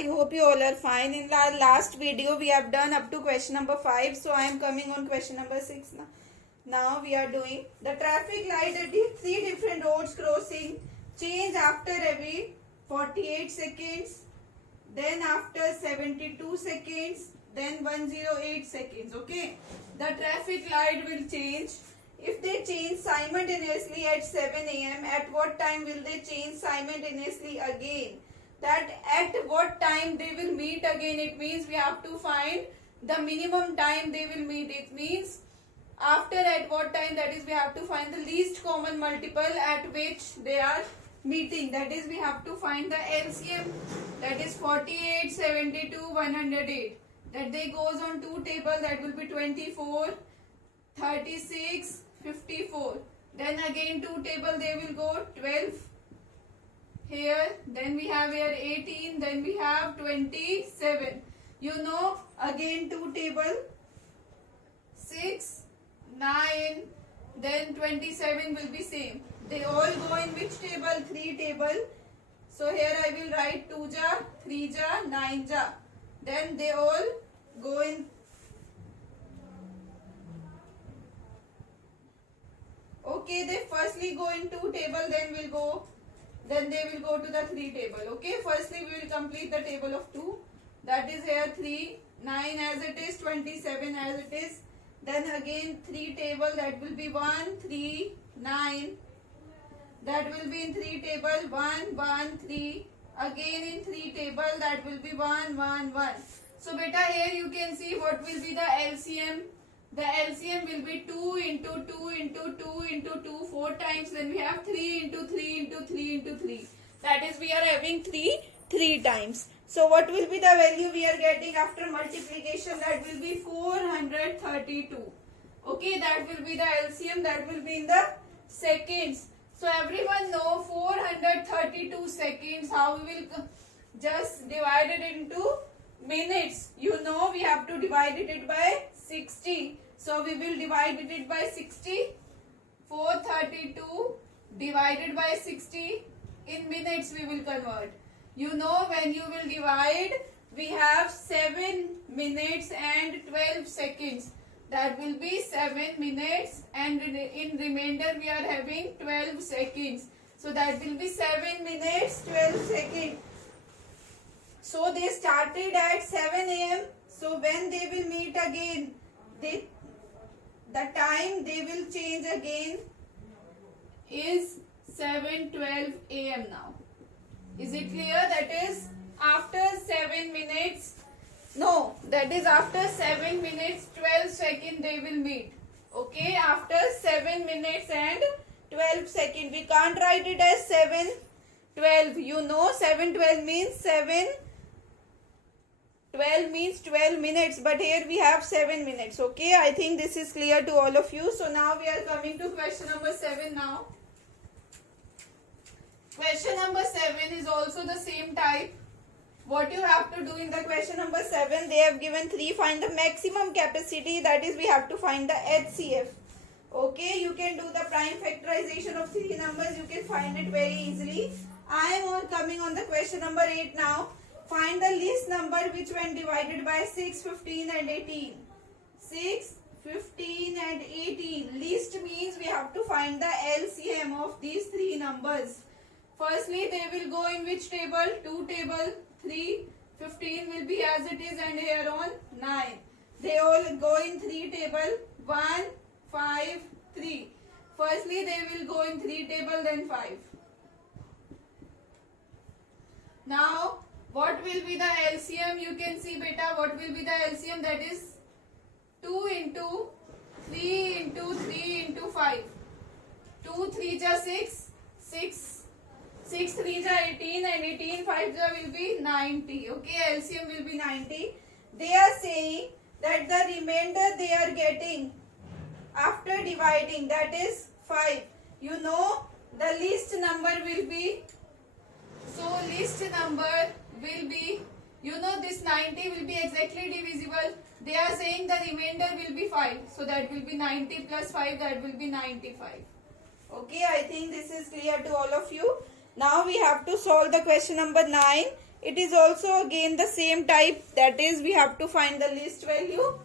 I hope you all are fine. In our last video, we have done up to question number 5. So I am coming on question number 6 now. Now we are doing the traffic light at the 3 different roads crossing change after every 48 seconds, then after 72 seconds, then 108 seconds. Okay, the traffic light will change. If they change simultaneously at 7 a.m., at what time will they change simultaneously again? That at what time they will meet again, it means we have to find the minimum time they will meet. It means after at what time, that is we have to find the least common multiple at which they are meeting. That is we have to find the LCM, that is 48, 72, 108. That they goes on 2 table, that will be 24, 36, 54. Then again 2 table they will go 12 here, then we have here 18, then we have 27. You know, again 2 table 6, 9, then 27 will be same. They all go in which table? 3 table. So here I will write 2 ja, 3 ja, 9 ja. Then they all go in. Okay, they firstly go in 2 table, then they will go to the 3 table. Okay, firstly we will complete the table of 2. That is here 3, 9 as it is, 27 as it is. Then again 3 table, that will be 1, 3, 9. That will be in 3 table, 1, 1, 3. Again in 3 table, that will be 1, 1, 1. So beta, here you can see what will be the LCM. The LCM will be 2 into 2 into 2 into 2 4 times. Then we have 3 into 3 into 3 into 3. That is we are having 3 times. So what will be the value we are getting after multiplication? That will be 432. Okay, that will be the LCM. That will be in the seconds. So everyone know 432 seconds. How we will just divide it into minutes? You know we have to divide it by 60. So we will divide it by 60. 432 divided by 60 in minutes we will convert. You know when you will divide, we have 7 minutes and 12 seconds. That will be 7 minutes and in remainder we are having 12 seconds. So that will be 7 minutes 12 seconds. So they started at 7 a.m. So when they will meet again, the time they will change again is 7:12 a.m. now. Is it clear? That is after 7 minutes. No, that is after 7 minutes 12 seconds they will meet. Okay, after 7 minutes and 12 seconds. We can't write it as 7:12. You know 7:12 means 7. 12 means 12 minutes, but here we have 7 minutes. Okay, I think this is clear to all of you. So now we are coming to question number 7 now. Question number 7 is also the same type. What you have to do in the question number 7, they have given 3, find the maximum capacity, that is we have to find the HCF. Okay, you can do the prime factorization of 3 numbers, you can find it very easily. I am coming on the question number 8 now. Find the least number which when divided by 6, 15 and 18. 6, 15 and 18. Least means we have to find the LCM of these 3 numbers. Firstly, they will go in which table? 2 table, 3, 15 will be as it is and here on 9. They all go in 3 table, 1, 5, 3. Firstly, they will go in 3 table, then 5. Now, what will be the LCM? You can see beta, what will be the LCM? That is 2 into 3 into 3 into 5. 2 3 ja 6, 6 3 ja 18 and 18 5 ja will be 90. Okay, LCM will be 90. They are saying that the remainder they are getting after dividing, that is 5. You know the least number will be, so least number will be, you know this 90 will be exactly divisible. They are saying the remainder will be 5. So that will be 90 plus 5, that will be 95. Okay, I think this is clear to all of you. Now we have to solve the question number 9. It is also again the same type, that is we have to find the least value.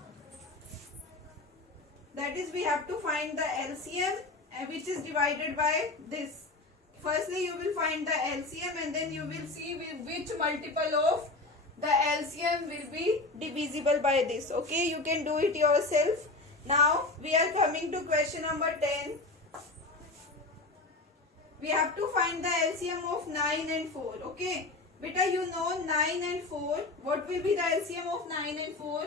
That is we have to find the LCM which is divided by this. Firstly you will find the LCM and then you will see which multiple of the LCM will be divisible by this. Okay, you can do it yourself. Now we are coming to question number 10. We have to find the LCM of 9 and 4. Okay, beta, you know 9 and 4. What will be the LCM of 9 and 4?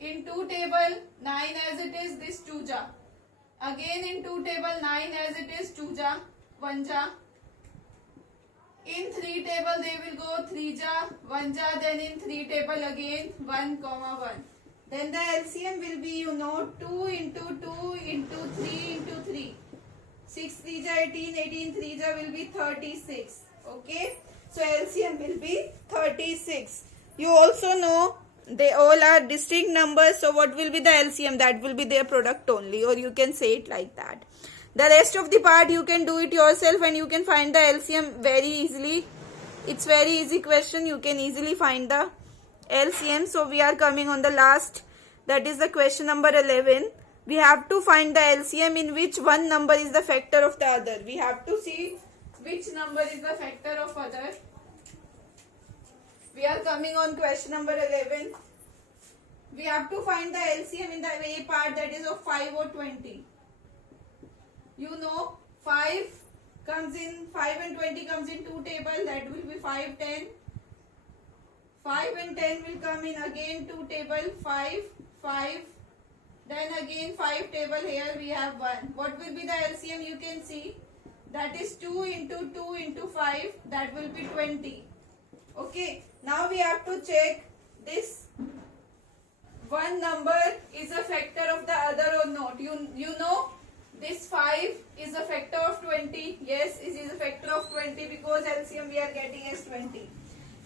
In 2 table 9 as it is, this 2 ja. Again in 2 table 9 as it is, 2 ja, 1 ja. In 3 table they will go 3 ja, 1 ja, then in 3 table again 1, 1. Then the LCM will be, you know, 2 into 2 into 3 into 3. 6 3 ja 18, 18 3 ja will be 36. Okay, so LCM will be 36. You also know they all are distinct numbers, so what will be the LCM? That will be their product only, or you can say it like that. The rest of the part you can do it yourself and you can find the LCM very easily. It's very easy question, you can easily find the LCM. So we are coming on the last, that is the question number 11. We have to find the LCM in which one number is the factor of the other. We have to see which number is the factor of other. We are coming on question number 11. We have to find the LCM in the A part, that is of 5 or 20. You know 5 comes in, 5 and 20 comes in 2 table, that will be 5, 10. 5 and 10 will come in again 2 table, 5, 5. Then again 5 table, here we have 1. What will be the LCM? You can see that is 2 into 2 into 5, that will be 20. Okay, now we have to check this one number is a factor of the other or not. You know this 5 is a factor of 20. Yes, it is a factor of 20 because LCM we are getting as 20.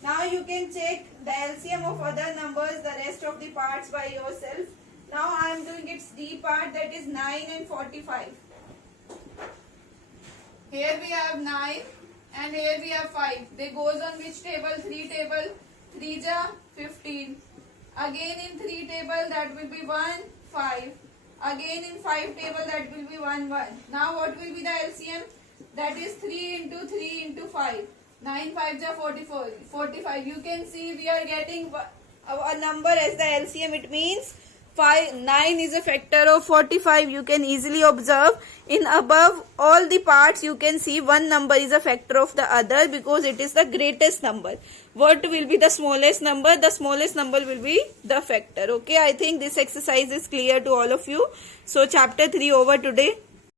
Now you can check the LCM of other numbers, the rest of the parts by yourself. Now I am doing its D part, that is 9 and 45. Here we have 9 and here we have 5. They goes on which table? 3 table. 3 ja 15. Again in 3 table that will be 1, 5. Again in 5 table that will be 1, 1. Now what will be the LCM? That is 3 into 3 into 5. 9 5 ja 44. 45. You can see we are getting a number as the LCM. It means 9 is a factor of 45. You can easily observe in above all the parts you can see one number is a factor of the other because it is the greatest number. What will be the smallest number? The smallest number will be the factor. Okay, I think this exercise is clear to all of you. So chapter 3 over today.